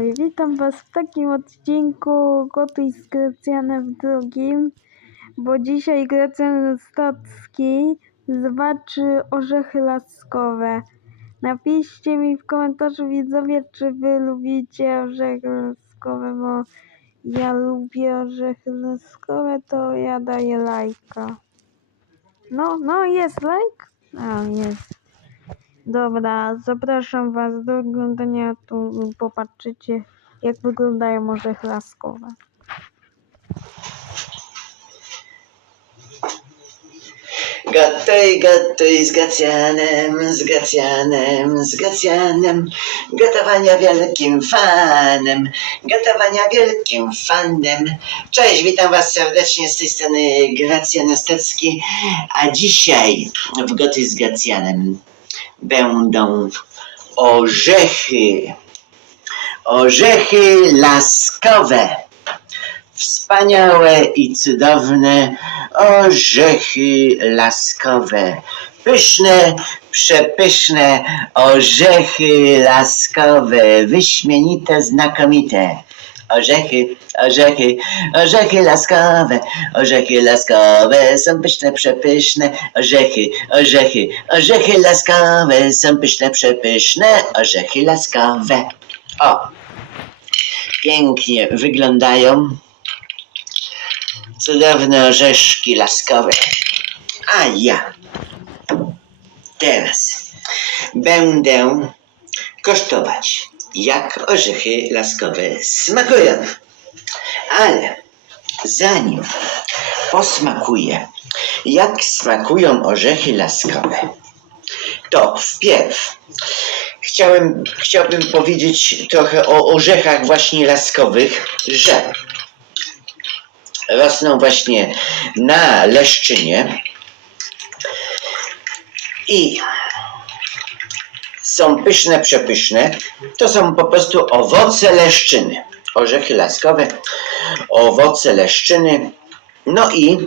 Witam Was w takim odcinku Gotuj z Gracjanem w drugim, bo dzisiaj Gracjan Stocki zobaczy orzechy laskowe. Napiszcie mi w komentarzu widzowie, czy Wy lubicie orzechy laskowe, bo ja lubię orzechy laskowe, to ja daję lajka. No, no jest lajk? A, jest. Dobra, zapraszam Was do oglądania. Tu popatrzycie, jak wyglądają orzechy laskowe. Gotuj, gotuj z Gacjanem, z Gacjanem, z Gacjanem. Gotowania wielkim fanem, gotowania wielkim fanem. Cześć, witam Was serdecznie z tej strony Gracjan Ostecki. A dzisiaj w Gotuj z Gacjanem będą orzechy. Orzechy laskowe. Wspaniałe i cudowne orzechy laskowe. Pyszne, przepyszne orzechy laskowe. Wyśmienite, znakomite. Orzechy, orzechy, orzechy laskowe, orzechy laskowe są pyszne, przepyszne, orzechy, orzechy, orzechy laskowe są pyszne, przepyszne, orzechy laskowe. O, pięknie wyglądają cudowne orzeszki laskowe. A ja teraz będę kosztować, jak orzechy laskowe smakują. Ale zanim posmakuję, jak smakują orzechy laskowe, to wpierw chciałem, chciałbym powiedzieć trochę o orzechach właśnie laskowych, że rosną właśnie na Leszczynie i są pyszne, przepyszne. To są po prostu owoce leszczyny. Orzechy laskowe, owoce leszczyny. No i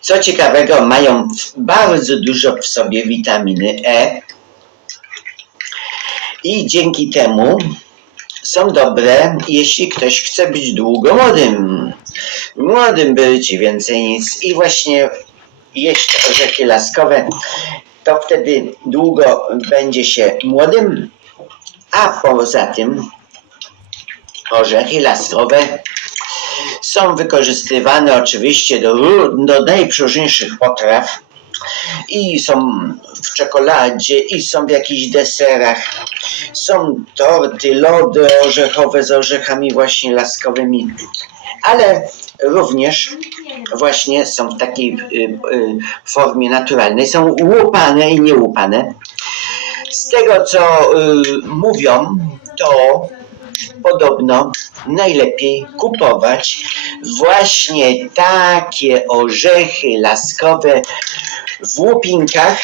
co ciekawego, mają bardzo dużo w sobie witaminy E. I dzięki temu są dobre, jeśli ktoś chce być długo młodym. Młodym być więcej nic. I właśnie jeść orzechy laskowe, to wtedy długo będzie się młodym. A poza tym orzechy laskowe są wykorzystywane oczywiście do, do najprzeróżniejszych potraw. I są w czekoladzie, i są w jakichś deserach. Są torty, lody orzechowe z orzechami właśnie laskowymi, ale również właśnie są w takiej y, y, formie naturalnej. Są łupane i niełupane. Z tego co y, mówią, to podobno najlepiej kupować właśnie takie orzechy laskowe w łupinkach,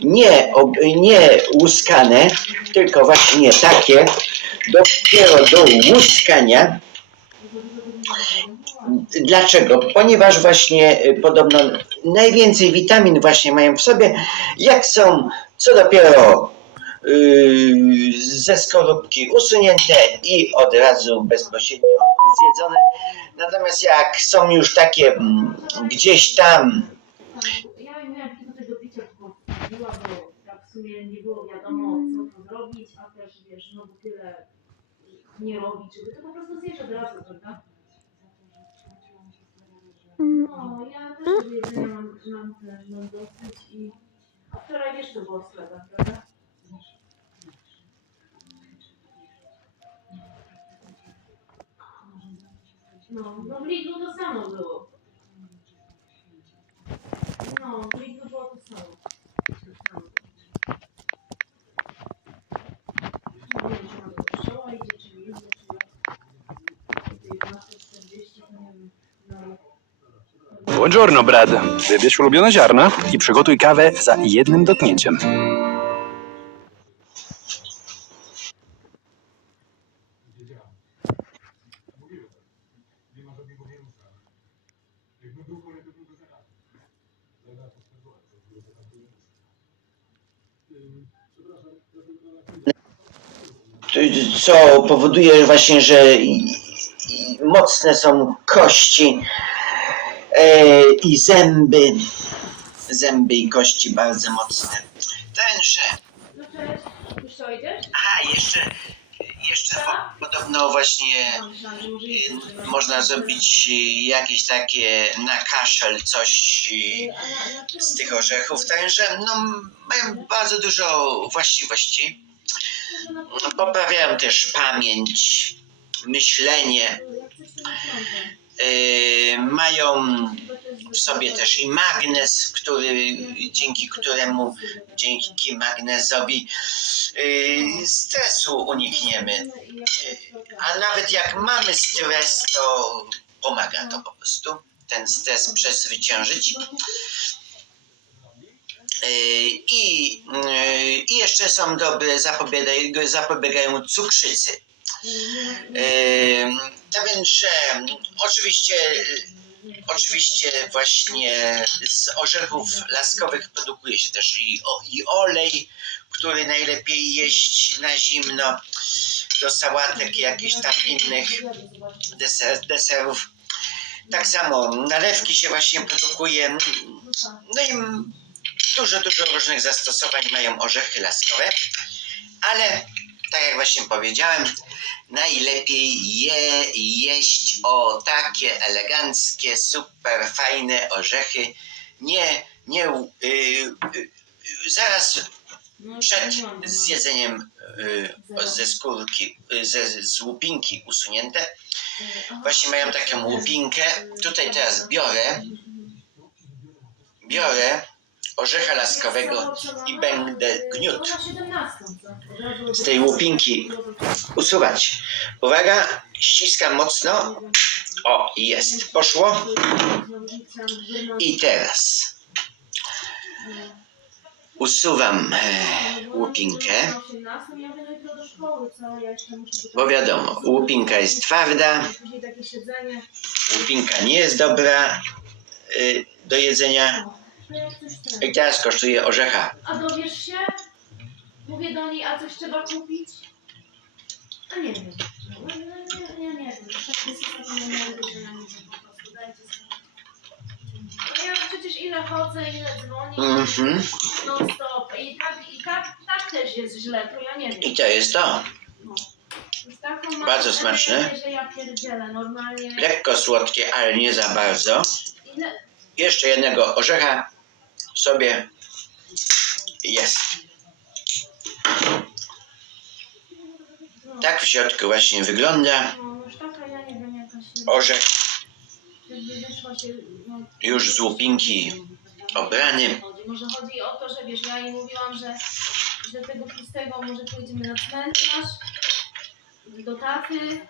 nie, nie łuskane, tylko właśnie takie, dopiero do łuskania. Dlaczego? Ponieważ właśnie y, podobno najwięcej witamin właśnie mają w sobie, jak są co dopiero yy, ze skorupki usunięte i od razu bezpośrednio zjedzone. Natomiast jak są już takie mm, gdzieś tam Ja tylko bo tak w sumie nie było wiadomo co zrobić, a też wiesz, no tyle nie robić, żeby to po prostu zjeść od razu, prawda? Mm, No, ja też do jedzenia mam, mam, ten, mam dosyć i... A wczoraj wiesz co było w sklepach, prawda? No, no w Lidlu to samo było. No, w Lidlu było to samo. To samo. Nie wiem, czy mam do kościoła idzie, czy nie idzie, czy jak. Tej 12.40 to nie wiem. No. Buongiorno, Brad. Wybierz ulubione ziarna i przygotuj kawę za jednym dotknięciem. co powoduje właśnie, że mocne są kości i zęby. Zęby i kości bardzo mocne. Tenże, No cześć, już co idziesz? a jeszcze, jeszcze po, podobno właśnie e, można zrobić e, jakieś takie na kaszel coś e, Y, z tych orzechów, także no, mają bardzo dużo właściwości. No? Poprawiają też pamięć, myślenie, Yy, mają w sobie też i magnez, który, dzięki któremu, dzięki magnezowi yy, stresu unikniemy. A nawet jak mamy stres, to pomaga to po prostu, ten stres przezwyciężyć. Yy, I, yy, I jeszcze są dobre, zapobiegają, zapobiegają cukrzycy. Tak więc, że oczywiście, oczywiście właśnie z orzechów laskowych produkuje się też i, i olej, który najlepiej jeść na zimno, do sałatek i jakichś tam innych deser, deserów. Tak samo nalewki się właśnie produkuje. No i dużo, dużo różnych zastosowań mają orzechy laskowe, ale tak jak właśnie powiedziałem, najlepiej je jeść o takie eleganckie, super fajne orzechy. Nie, nie y, y, y, zaraz przed zjedzeniem y, ze skórki, y, ze, z łupinki usunięte. Właśnie mają taką łupinkę. Tutaj teraz biorę, biorę orzecha laskowego i będę gniót z tej łupinki usuwać. Uwaga, ściskam mocno. O, jest, poszło. I teraz usuwam e, łupinkę, bo wiadomo, łupinka jest twarda, łupinka nie jest dobra y, do jedzenia. To jak coś ten. I teraz kosztuje orzecha. A dowiesz się? Mówię do niej, a coś trzeba kupić? A nie wiem. No, no, nie, nie, nie wiem. Tak jest nie mogę, że na mnie po prostu dajcie sobie. No ja przecież ile chodzę, ile dzwonię, Mhm. non stop. I tak, i tak, tak też jest źle, to ja nie wiem. I to jest to. No. Taką mam Bardzo smaczne. energię, że ja pierdzielę normalnie. Lekko słodkie, ale nie za bardzo. Ile, Jeszcze jednego orzecha sobie jest. Tak w środku właśnie wygląda już taka, ja nie wiem, jakaś... orzech już z łupinki obrany. Może chodzi o to, że wiesz, ja jej mówiłam, że, że tego pustego może pójdziemy na cmentarz, do taty.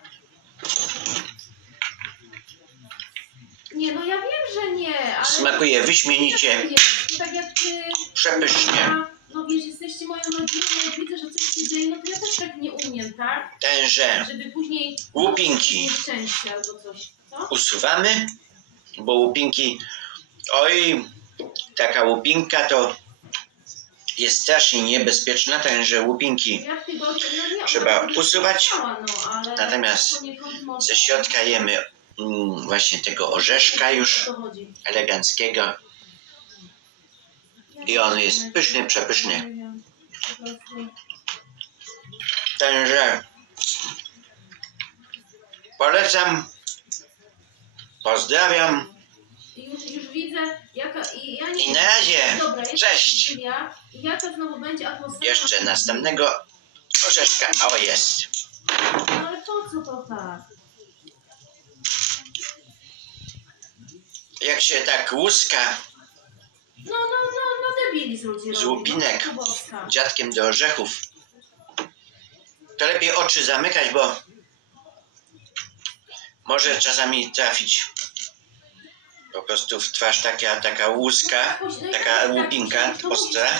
Nie, no ja wiem, że nie, ale... Smakuje wyśmienicie, jest. Przepysznie. no wiesz, jesteście moją rodziną, jak widzę, że coś się dzieje, no to ja też tak nie umiem, tak? Tenże Żeby później... Łupinki. Nieszczęście albo coś, co? usuwamy, bo łupinki, oj, taka łupinka to jest strasznie niebezpieczna, także łupinki Ja w tygodniu, no nie, Trzeba ona usuwać, chciała, no, ale natomiast poniekąd może- ze środka jemy mm, właśnie tego orzeszka już eleganckiego. I on jest pyszny, przepyszny. Także polecam, pozdrawiam I Już, już widzę, jaka. I ja nie i na razie, Dobra, cześć. Julia. I jaka znowu będzie atmosfera? Jeszcze następnego orzeszka, o jest. No ale po co to tak? Jak się tak łuska No, no, no, no debilizm ludzi Z łupinek. Dziadkiem do orzechów, to lepiej oczy zamykać, bo może czasami trafić po prostu w twarz taka, taka łuska, no, taka jak- łupinka ostra.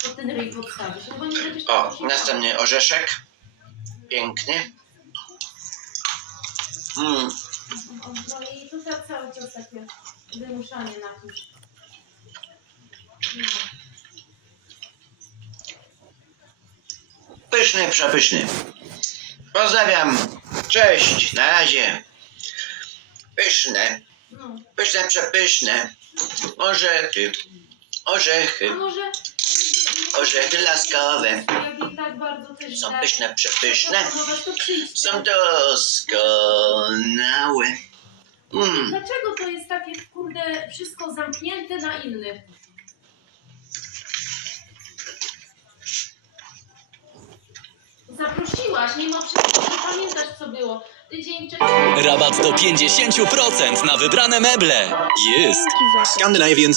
O, następny orzeszek, piękny. Mm, i to tak cały czas takie wymuszanie na kimś. Pyszny, przepyszny. Pozdrawiam. Cześć. Na razie. Pyszne. Pyszne, przepyszne. Orzechy. Orzechy. A może... Orzechy. Jak jej tak bardzo też Są pyszne, przepyszne. zaproponować, to przyjdźcie. Są doskonałe. Mm. Dlaczego to jest takie, kurde, wszystko zamknięte na innych? Zaprosiłaś, mimo wszystko, że pamiętasz co było. Tydzień wcześniej. Rabat do 50% na wybrane meble. Jest! Scandinavian